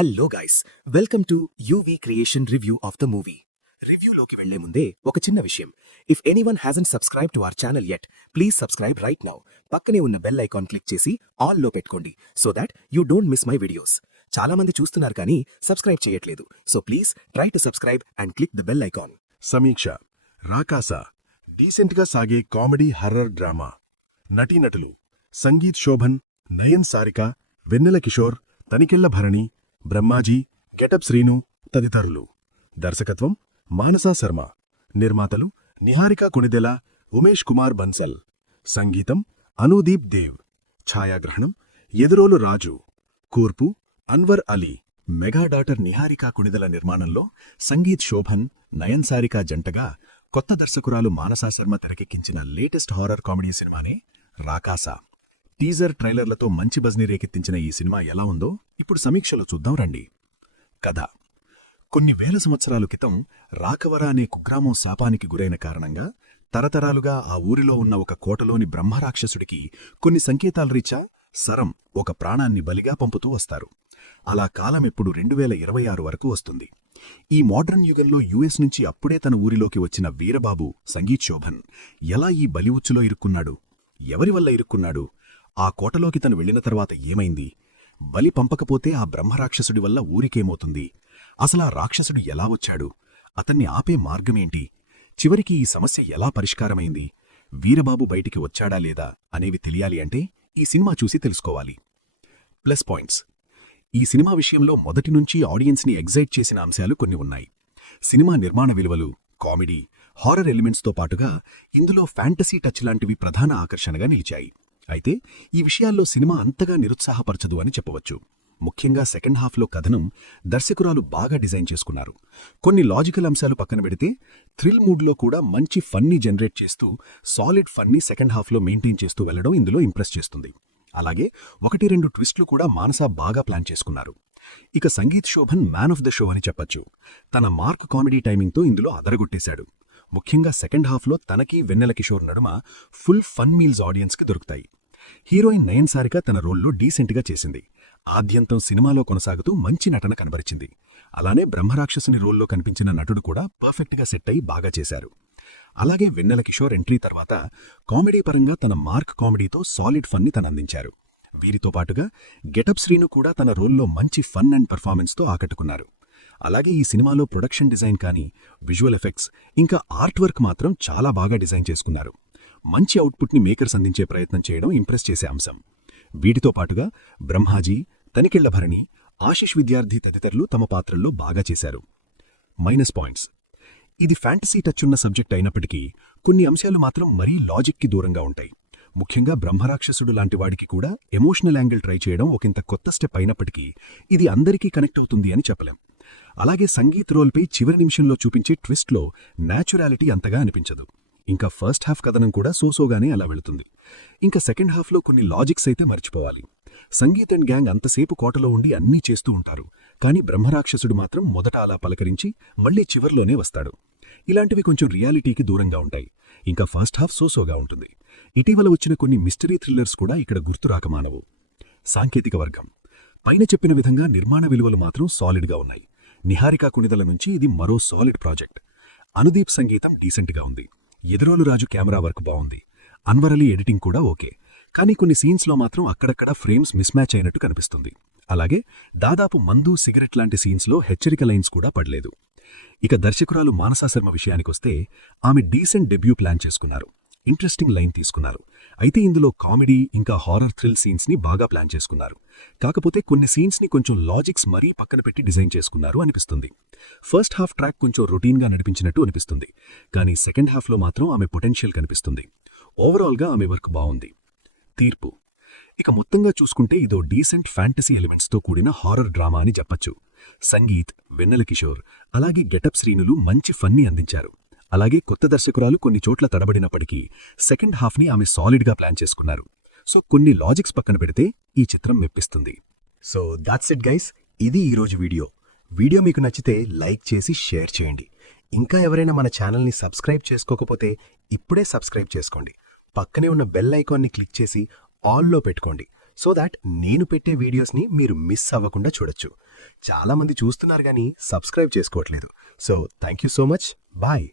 Hello guys, welcome to UV creation review of the movie. రివ్యూలోకి వెళ్లే ముందే ఒక చిన్న విషయం. If anyone hasn't subscribe to our channel yet, please subscribe right now. పక్కనే ఉన్న బెల్ ఐకాన్ క్లిక్ చేసి ఆల్ లో పెట్టుకోండి so that you don't miss my videos. చాలా మంది చూస్తున్నారు కానీ సబ్స్క్రైబ్ చేయట్లేదు. So please try to subscribe and click the bell icon. సమీక్ష. రాకాస డీసెంట్గా సాగే కామెడీ హర్రర్ డ్రామా. నటీనటులు: సంగీత్ శోభన్, నయన్ సారిక, వెన్నెల కిషోర్, తనికెళ్ల భరణి, బ్రహ్మాజీ, గెటప్ శ్రీను తదితరులు. దర్శకత్వం: మానసా శర్మ. నిర్మాతలు: నిహారిక కొణిదెల, ఉమేష్ కుమార్ బన్సల్. సంగీతం: అనుదీప్ దేవ్. ఛాయాగ్రహణం: ఎదురోలు రాజు. కూర్పు: అన్వర్ అలీ. మెగా డాటర్ నిహారిక కొణిదెల నిర్మాణంలో సంగీత్ శోభన్, నయన్ సారిక జంటగా కొత్త దర్శకురాలు మానసా శర్మ తెరకెక్కించిన లేటెస్ట్ హారర్ కామెడీ సినిమానే రాకాస. టీజర్, ట్రైలర్లతో మంచి బజ్ని రేకెత్తించిన ఈ సినిమా ఎలా ఉందో ఇప్పుడు సమీక్షలో చూద్దాం రండి. కథ: కొన్ని వేల సంవత్సరాల క్రితం రాకవర అనే కుగ్రామం శాపానికి గురైన కారణంగా తరతరాలుగా ఆ ఊరిలో ఉన్న ఒక కోటలోని బ్రహ్మరాక్షసుడికి కొన్ని సంకేతాల రీత్యా సరం ఒక ప్రాణాన్ని బలిగా పంపుతూ వస్తారు. అలా కాలం ఎప్పుడు 2026 వరకు వస్తుంది. ఈ మోడ్రన్ యుగంలో యుఎస్ నుంచి అప్పుడే తన ఊరిలోకి వచ్చిన వీరబాబు సంగీత్ శోభన్ ఎలా ఈ బలి ఉచ్చులో ఇరుక్కున్నాడు? ఎవరి వల్ల ఇరుక్కున్నాడు? ఆ కోటలోకి తను వెళ్లిన తర్వాత ఏమైంది? బలి పంపకపోతే ఆ బ్రహ్మరాక్షసుడి వల్ల ఊరికేమవుతుంది? అసలా రాక్షసుడు ఎలా వచ్చాడు? అతన్ని ఆపే మార్గమేంటి? చివరికి ఈ సమస్య ఎలా పరిష్కారమైంది? వీరబాబు బయటికి వచ్చాడా లేదా అనేవి తెలియాలి అంటే ఈ సినిమా చూసి తెలుసుకోవాలి. ప్లస్ పాయింట్స్: ఈ సినిమా విషయంలో మొదటి నుంచి ఆడియన్స్ని ఎగ్జైట్ చేసిన అంశాలు కొన్ని ఉన్నాయి. సినిమా నిర్మాణ విలువలు, కామెడీ, హారర్ ఎలిమెంట్స్తో పాటుగా ఇందులో ఫ్యాంటసీ టచ్ లాంటివి ప్రధాన ఆకర్షణగా నిలిచాయి. అయితే ఈ విషయాల్లో సినిమా అంతగా నిరుత్సాహపరచదు అని చెప్పవచ్చు. ముఖ్యంగా సెకండ్ హాఫ్లో కథనం దర్శకురాలు బాగా డిజైన్ చేసుకున్నారు. కొన్ని లాజికల్ అంశాలు పక్కన పెడితే థ్రిల్ మూడ్లో కూడా మంచి ఫన్నీ జనరేట్ చేస్తూ సాలిడ్ ఫన్నీ సెకండ్ హాఫ్లో మెయింటైన్ చేస్తూ వెళ్లడం ఇందులో ఇంప్రెస్ చేస్తుంది. అలాగే 1-2 ట్విస్టులు కూడా మానసా బాగా ప్లాన్ చేసుకున్నారు. ఇక Sangeeth Shobhan man of the show అని చెప్పొచ్చు. తన మార్క్ కామెడీ టైమింగ్తో ఇందులో అదరగొట్టేశాడు. ముఖ్యంగా సెకండ్ హాఫ్లో తనకి వెన్నెల కిషోర్ నడుమ ఫుల్ ఫన్ మీల్స్ ఆడియన్స్కి దొరుకుతాయి. హీరోయిన్ నయన్ సారిక తన రోల్లో డీసెంట్గా చేసింది. ఆద్యంతం సినిమాలో కొనసాగుతూ మంచి నటన కనబరిచింది. అలానే బ్రహ్మరాక్షసుని రోల్లో కనిపించిన నటుడు కూడా పర్ఫెక్ట్గా సెట్ అయి బాగా చేశారు. అలాగే వెన్నెల కిషోర్ ఎంట్రీ తర్వాత కామెడీ పరంగా తన మార్క్ కామెడీతో సాలిడ్ ఫన్ని తనందించారు. వీరితో పాటుగా గెటప్ శ్రీను కూడా తన రోల్లో మంచి ఫన్ అండ్ పర్ఫార్మెన్స్తో ఆకట్టుకున్నారు. అలాగే ఈ సినిమాలో ప్రొడక్షన్ డిజైన్ కానీ, విజువల్ ఎఫెక్ట్స్, ఇంకా ఆర్ట్ వర్క్ మాత్రం చాలా బాగా డిజైన్ చేసుకున్నారు. మంచి అవుట్పుట్ని మేకర్స్ అందించే ప్రయత్నం చేయడం ఇంప్రెస్ చేసే అంశం. వీటితో పాటుగా బ్రహ్మాజీ, తనికెళ్ల భరణి, ఆశిష్ విద్యార్థి తదితరులు తమ పాత్రల్లో బాగా చేశారు. మైనస్ పాయింట్స్: ఇది ఫ్యాంటసీ టచ్ ఉన్న సబ్జెక్ట్ అయినప్పటికీ కొన్ని అంశాలు మాత్రం మరీ లాజిక్కి దూరంగా ఉంటాయి. ముఖ్యంగా బ్రహ్మరాక్షసుడు లాంటి వాడికి కూడా ఎమోషనల్ యాంగిల్ ట్రై చేయడం ఒకంత కొత్త స్టెప్ అయినప్పటికీ ఇది అందరికీ కనెక్ట్ అవుతుంది అని చెప్పలేం. అలాగే సంగీత్ రోల్పై చివరి నిమిషంలో చూపించే ట్విస్ట్లో న్యాచురాలిటీ అంతగా అనిపించదు. ఇంకా ఫస్ట్ హాఫ్ కథనం కూడా సోసోగానే అలా వెళుతుంది. ఇంకా సెకండ్ హాఫ్లో కొన్ని లాజిక్స్ అయితే మర్చిపోవాలి. సంగీత్ అండ్ గ్యాంగ్ అంతసేపు కోటలో ఉండి అన్నీ చేస్తూ ఉంటారు, కానీ బ్రహ్మరాక్షసుడు మాత్రం మొదట అలా పలకరించి మళ్లీ చివర్లోనే వస్తాడు. ఇలాంటివి కొంచెం రియాలిటీకి దూరంగా ఉంటాయి. ఇంకా ఫస్ట్ హాఫ్ సోసోగా ఉంటుంది. ఇటీవల వచ్చిన కొన్ని మిస్టరీ థ్రిల్లర్స్ కూడా ఇక్కడ గుర్తురాకమానవు. సాంకేతిక వర్గం: పైన చెప్పిన విధంగా నిర్మాణ విలువలు మాత్రం సాలిడ్గా ఉన్నాయి. నిహారిక కొణిదెల నుంచి ఇది మరో సాలిడ్ ప్రాజెక్ట్. అనుదీప్ సంగీతం డీసెంట్గా ఉంది. ఎదురోలు రాజు కెమెరా వర్క్ బాగుంది. అన్వర్ అలీ ఎడిటింగ్ కూడా ఓకే, కానీ కొన్ని సీన్స్లో మాత్రం అక్కడక్కడ ఫ్రేమ్స్ మిస్మ్యాచ్ అయినట్టు కనిపిస్తుంది. అలాగే దాదాపు మందు, సిగరెట్ లాంటి సీన్స్లో హెచ్చరిక లైన్స్ కూడా పడలేదు. ఇక దర్శకురాలు మానసా శర్మ విషయానికొస్తే ఆమె డీసెంట్ డెబ్యూ ప్లాన్ చేసుకున్నారు. ఇంట్రెస్టింగ్ లైన్ తీసుకున్నారు. అయితే ఇందులో కామెడీ ఇంకా హారర్ థ్రిల్ సీన్స్ని బాగా ప్లాన్ చేసుకున్నారు. కాకపోతే కొన్ని సీన్స్ని కొంచెం లాజిక్స్ మరీ పక్కన పెట్టి డిజైన్ చేసుకున్నారు అనిపిస్తుంది. ఫస్ట్ హాఫ్ ట్రాక్ కొంచెం రొటీన్గా నడిపించినట్టు అనిపిస్తుంది, కానీ సెకండ్ హాఫ్లో మాత్రం ఆమె పొటెన్షియల్ కనిపిస్తుంది. ఓవరాల్గా ఆమె వర్క్ బాగుంది. తీర్పు: ఇక మొత్తంగా చూసుకుంటే ఇదో డీసెంట్ ఫ్యాంటసీ ఎలిమెంట్స్తో కూడిన హారర్ డ్రామా అని చెప్పచ్చు. సంగీత్, వెన్నెల కిషోర్, అలాగే గెటప్ శ్రీనులు మంచి ఫన్నీ అందించారు. అలాగే కొత్త దర్శకురాలు కొన్ని చోట్ల తడబడినప్పటికీ సెకండ్ హాఫ్ని ఆమె సాలిడ్గా ప్లాన్ చేసుకున్నారు. సో కొన్ని లాజిక్స్ పక్కన పెడితే ఈ చిత్రం మెప్పిస్తుంది. So that's it guys. ఇది ఈరోజు వీడియో. వీడియో మీకు నచ్చితే లైక్ చేసి షేర్ చేయండి. ఇంకా ఎవరైనా మన ఛానల్ని సబ్స్క్రైబ్ చేసుకోకపోతే ఇప్పుడే సబ్స్క్రైబ్ చేసుకోండి. పక్కనే ఉన్న బెల్ ఐకాన్ని క్లిక్ చేసి ఆల్లో పెట్టుకోండి సో దాట్ నేను పెట్టే వీడియోస్ని మీరు మిస్ అవ్వకుండా చూడొచ్చు. చాలా మంది చూస్తున్నారు కానీ సబ్స్క్రైబ్ చేసుకోవట్లేదు. So thank you so much. Bye.